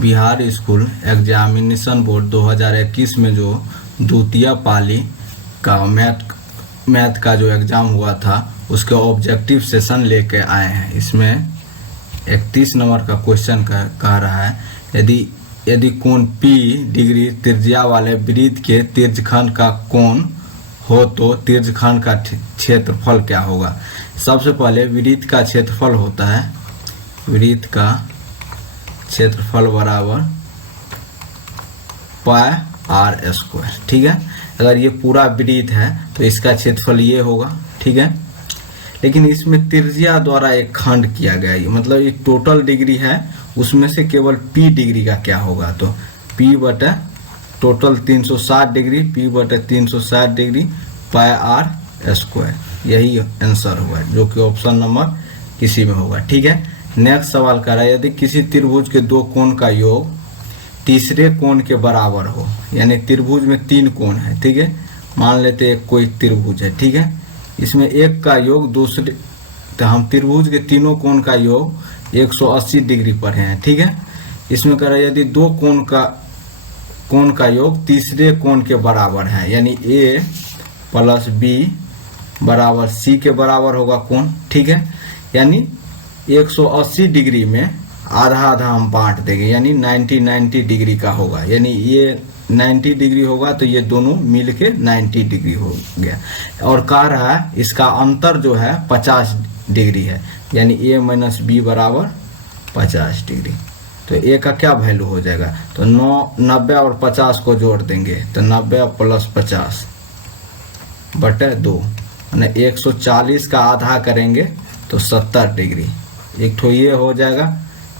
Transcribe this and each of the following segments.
Bihar school examination board 2021 में जो द्वितीय पाली का मैथ का जो एग्ज़ाम हुआ था उसके ऑब्जेक्टिव सेशन लेके आए हैं। इसमें 31 नंबर का क्वेश्चन कह रहा है, यदि कोण P डिग्री त्रिज्या वाले वृत्त के तिर्यकखंड का कोण हो तो तिर्यकखंड का क्षेत्रफल क्या होगा। सबसे पहले वृत्त का क्षेत्रफल होता है, वृत्त का क्षेत्रफल बराबर पाई r स्क्वायर। ठीक है, अगर ये पूरा वृत्त है तो इसका क्षेत्रफल ये होगा। ठीक है, लेकिन इसमें त्रिज्या द्वारा एक खंड किया गया है, मतलब एक टोटल डिग्री है, उसमें से केवल P डिग्री का क्या होगा, तो P बटा टोटल 360 डिग्री, P बटा 360 डिग्री पाई r स्क्वायर, यही आंसर होगा जो कि ऑप्शन नंबर किसी में होगा। ठीक है, नेक्स्ट सवाल कर रहा है, यदि किसी त्रिभुज के दो कोण का योग तीसरे कोण के बराबर हो, यानी त्रिभुज में 3 कोण है। ठीक है, मान लेते हैं कोई त्रिभुज है। ठीक है, इसमें एक का योग दूसरे, तो हम त्रिभुज के तीनों कोण का योग 180 डिग्री पर है। ठीक है, इसमें कह रहा है यदि दो कोण का योग तीसरे कोण के बराबर है, यानी A प्लस B बराबर C के बराबर होगा कोण। ठीक है, यानी 180 डिग्री में आधा आधा हम बांट देंगे, यानी 90 डिग्री का होगा, यानी ये 90 डिग्री होगा तो ये दोनों मिलके 90 डिग्री हो गया। और कह रहा है इसका अंतर जो है 50 डिग्री है, यानी A माइनस B बराबर 50 डिग्री। तो A का क्या वैल्यू हो जाएगा, तो 90 और 50 को जोड़ देंगे तो 90 प्लस 50 बटे 2, यानी 140 का आधा करेंगे तो 70 डिग्री। एक ठो ये हो जाएगा,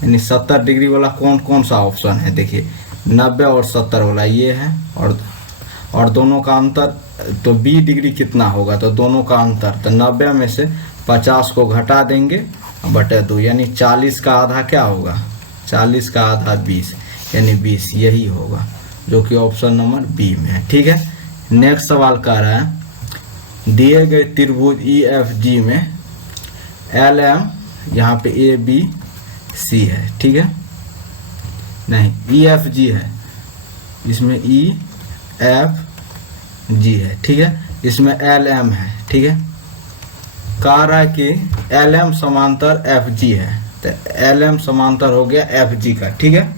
यानी 70 डिग्री वाला कौन सा ऑप्शन है, देखिए 90 और 70 वाला ये है, और दोनों का अंतर, तो B डिग्री कितना होगा, तो दोनों का अंतर, तो 90 में से 50 को घटा देंगे बटे 2, यानी 40 का आधा क्या होगा, 40 का आधा 20, यानी 20, यही होगा जो कि ऑप्शन नंबर B में है। ठीक है, नेक्स्ट सवाल कह रहा है, दिए गए त्रिभुज EFG में LM यहाँ पे ABC है। ठीक है, नहीं EFG है, इसमें EFG है। ठीक है, इसमें LM है। ठीक है, कह रहा है कि LM समांतर FG है, तो LM समांतर हो गया FG का। ठीक है,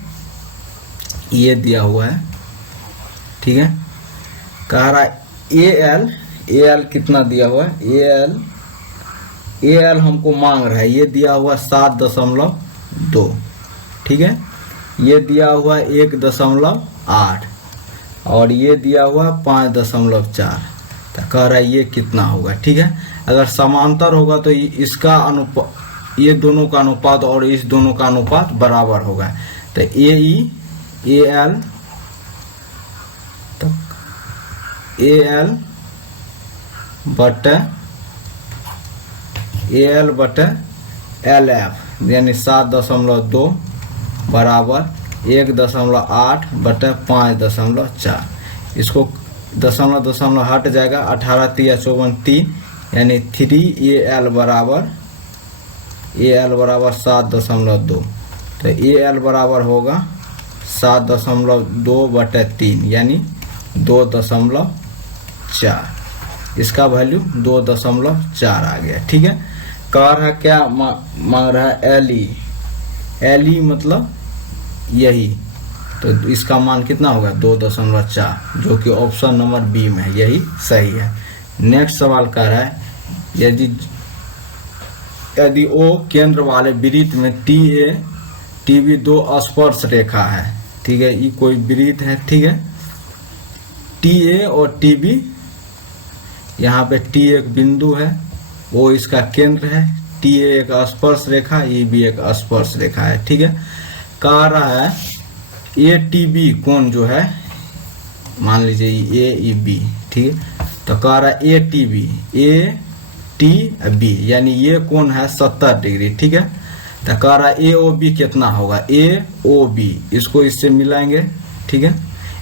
ये दिया हुआ है। ठीक है, कह रहा है AL कितना दिया हुआ है, AL हमको मांग रहा है, ये दिया हुआ 7.2। ठीक है, ये दिया हुआ 1.8 और ये दिया हुआ 5.4, तो कह रहा है ये कितना होगा। ठीक है, अगर समांतर होगा तो इसका अनुपात, ये दोनों का अनुपात और इस दोनों का अनुपात बराबर होगा, तो AL बटे LF, यानी 7.2 बराबर 1.8 बटे 5.4। इसको दशमलव हट जाएगा, 18 3 54 3, यानी 3AL बराबर 7.2, तो AL बराबर होगा 7.2 बटे 3, यानी 2.4। इसका वैल्यू 2.4 आ गया। ठीक है, कह रहा है क्या मांग रहा है LE मतलब यही, तो इसका मान कितना होगा 2.4, जो कि ऑप्शन नंबर B में है, यही सही है। नेक्स्ट सवाल कह रहा है, यदि O केंद्र वाले वृत्त में TB 2 स्पर्श रेखा है। ठीक है, ये कोई वृत्त है। ठीक है, TA और TB, यहाँ पे T एक बिंदु है, O इसका केंद्र है, TA एक स्पर्श रेखा, EB एक स्पर्श रेखा है। ठीक है, कह रहा है ATB कोण जो है, मान लीजिए AEB। ठीक है, तो कह रहा है ATB, यानी ये कोण है 70 डिग्री। ठीक है, तो कह रहा है AOB कितना होगा, AOB इसको इससे मिलाएंगे। ठीक है,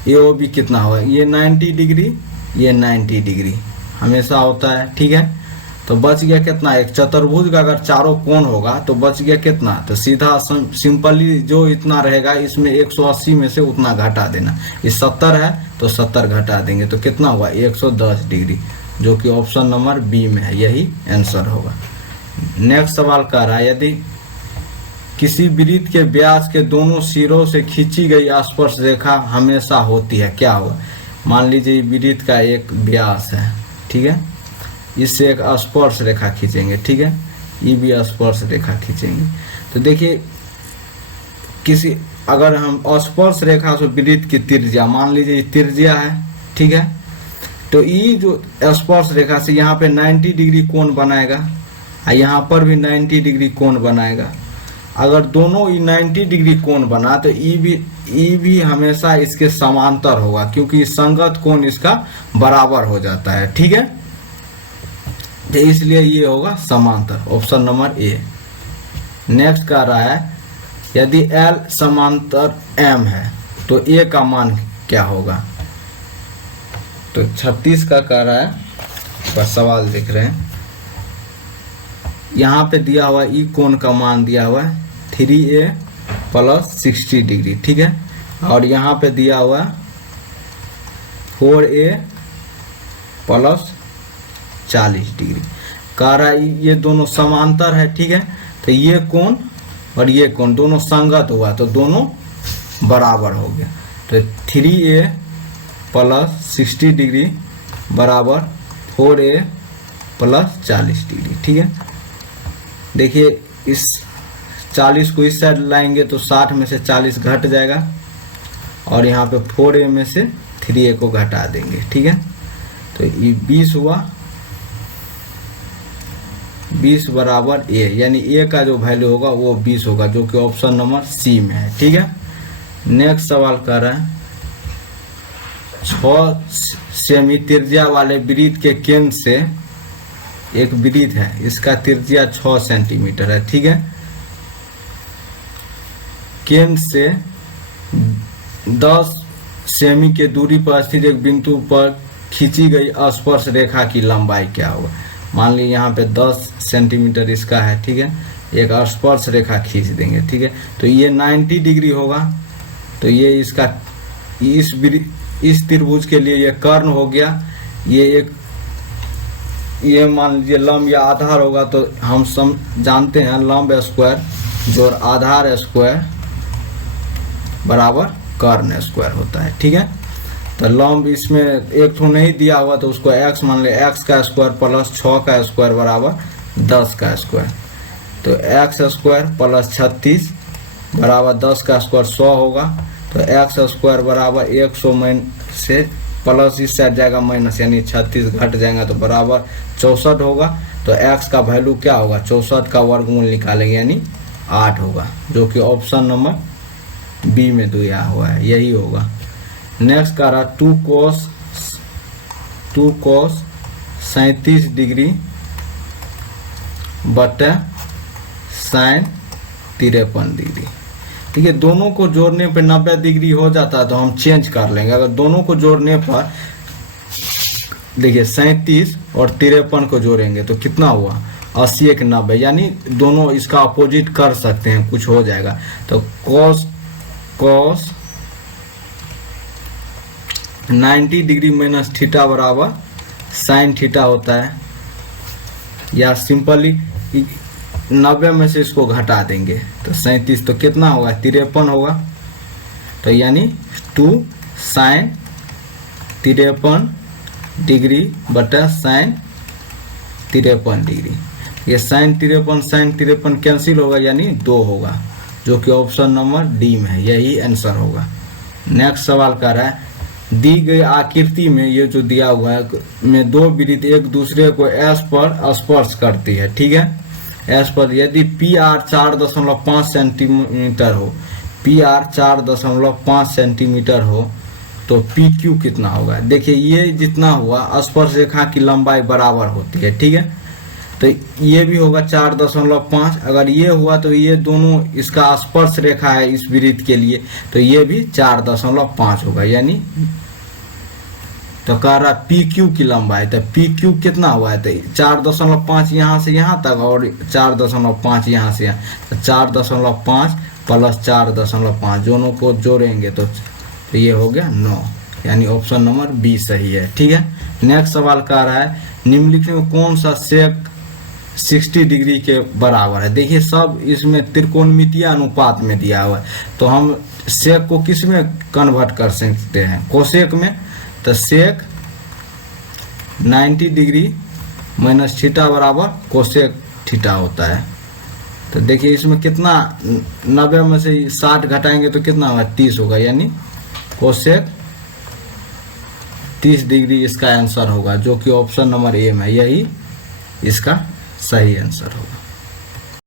AOB कितना होगा, ये 90 डिग्री, ये 90 डिग्री हमेशा होता है। ठीक है, तो बच गया कितना, एक चतुर्भुज का अगर चारों कोण होगा तो बच गया कितना, तो सीधा सिंपली जो इतना रहेगा इसमें 180 में से उतना घटा देना। ये 70 है तो 70 घटा देंगे तो कितना हुआ 110 डिग्री, जो कि ऑप्शन नंबर बी में है, यही आंसर होगा। नेक्स्ट सवाल कह रहा है यदि किसी वृत्त के व्यास के दोनों सिरों से खींची गई स्पर्श रेखा हमेशा होती है, क्या होगा। मान लीजिए वृत्त का एक व्यास है, ठीक है, इससे एक स्पर्श रेखा खींचेंगे, ठीक है, ये भी स्पर्श रेखा खींचेंगे। तो देखिए किसी अगर हम स्पर्श रेखा से वृत्त की त्रिज्या, मान लीजिए त्रिज्या है, ठीक है, तो ये जो स्पर्श रेखा से यहाँ पे 90 डिग्री कोण बनाएगा और यहाँ पर भी 90 डिग्री कोण बनाएगा। अगर दोनों 90 डिग्री कोण बना तो ई भी हमेशा इसके समांतर होगा, क्योंकि संगत कोण इसका बराबर हो जाता है, ठीक है, तो इसलिए ये होगा समांतर, ऑप्शन नंबर ए। नेक्स्ट कह रहा है यदि L समांतर M है तो A का मान क्या होगा। तो 36 का कह रहा है, पर सवाल देख रहे हैं, यहाँ पे दिया हुआ ई कोण का मान दिया हुआ है 3A प्लस 60 डिग्री, ठीक है, और यहाँ पे दिया हुआ 4A प्लस 40 डिग्री। कह रहा है ये दोनों समांतर है, ठीक है, तो ये कोण और ये कोण दोनों संगत हुआ तो दोनों बराबर हो गया। तो 3A प्लस 60 डिग्री बराबर 4A प्लस 40 डिग्री, ठीक है। देखिए इस 40 को इस साइड लाएंगे तो 60 में से 40 घट जाएगा और यहाँ पे 4A में से 3A को घटा देंगे, ठीक है, तो ये 20 हुआ, 20 बराबर A, यानी A का जो वैल्यू होगा वो 20 होगा, जो कि ऑप्शन नंबर सी में है, ठीक है। नेक्स्ट सवाल कर रहा है 6 सेमी त्रिज्या वाले वृत्त के केंद्र से एक वृत्त है, इसका त्रिज्या 6 सेंटीमीटर है, ठीक है, केंद्र से 10 सेमी के दूरी पर स्थित एक बिंदु पर खींची गई स्पर्श रेखा की लंबाई क्या होगा। मान लीजिए यहाँ पे 10 सेंटीमीटर इसका है, ठीक है, एक स्पर्श रेखा खींच देंगे, ठीक है, तो ये 90 डिग्री होगा, तो ये इसका इस त्रिभुज के लिए ये कर्ण हो गया, ये मान लीजिए लंब या आधार होगा, तो हम जानते हैं लंब स्क्वायर जोड़ आधार स्क्वायर बराबर कर्ण स्क्वायर होता है, ठीक है। तो लंब इसमें एक तो नहीं दिया हुआ तो उसको x मान ले, x का स्क्वायर प्लस 6 का स्क्वायर बराबर 10 का स्क्वायर, तो x स्क्वायर प्लस 36 बराबर 10 का स्क्वायर 100 होगा, तो x स्क्वायर बराबर 100 में से प्लस इस साइड जाएगा माइनस, यानी 36 घट जाएगा तो बराबर 64 होगा, तो x का वैल्यू क्या होगा 64 का वर्गमूल निकालेंगे यानी 8 होगा, जो कि ऑप्शन नंबर बी में दिया हुआ है, यही होगा। नेक्स्ट का रहा 2 cos 37 डिग्री बटा sin 53 डिग्री, ठीक है, दोनों को जोड़ने पर 90 डिग्री हो जाता है तो हम चेंज कर लेंगे। अगर दोनों को जोड़ने पर देखिए 37 और 53 को जोड़ेंगे तो कितना हुआ 80 एक 90, यानी दोनों इसका अपोजिट कर सकते हैं, कुछ हो जाएगा, तो cos 90 डिग्री माइनस थीटा बराबर साइन थीटा होता है, या सिंपली 90 में से इसको घटा देंगे तो 37, तो कितना होगा 53 होगा, तो यानी 2 साइन 53 डिग्री बटा साइन 53 डिग्री, ये साइन 53 कैंसिल होगा यानी 2 होगा, जो कि ऑप्शन नंबर डी में है, यही आंसर होगा। नेक्स्ट सवाल कर रहा है दी गई आकृति में ये जो दिया हुआ है में दो वृत्त एक दूसरे को एस पर स्पर्श करती है, ठीक है, एस पर यदि पी आर 4.5 सेंटीमीटर हो, पी आर 4.5 सेंटीमीटर हो तो पी क्यू कितना होगा। देखिए ये जितना हुआ स्पर्श रेखा की लंबाई बराबर होती है, ठीक है, तो ये भी होगा 4.5, अगर ये हुआ तो ये दोनों इसका स्पर्श रेखा है इस वृत्त के लिए, तो ये भी 4.5 होगा, यानी तो कह रहा पी क्यू की लंबाई, तो पी क्यू कितना हुआ है, तो 4.5 यहाँ से यहाँ तक और 4.5 यहाँ से यहाँ, तो 4.5 प्लस 4.5 दोनों को जोड़ेंगे तो ये हो गया 9, यानी ऑप्शन नंबर बी सही है। ठीक है, नेक्स्ट सवाल कह रहा है निम्नलिखित में कौन सा सेक 60 डिग्री के बराबर है। देखिए सब इसमें त्रिकोणमितीय अनुपात में दिया हुआ है, तो हम सेक को किस में कन्वर्ट कर सकते हैं, कोसेक में। तो सेक 90 डिग्री माइनस थीटा बराबर कोसेक थीटा होता है। तो देखिए इसमें कितना 90 में से 60 घटाएंगे तो कितना होगा, 30 होगा, यानी कोसेक 30 डिग्री इसका आंसर होगा, जो कि ऑप्शन नंबर ए में, यही इसका सही आंसर होगा।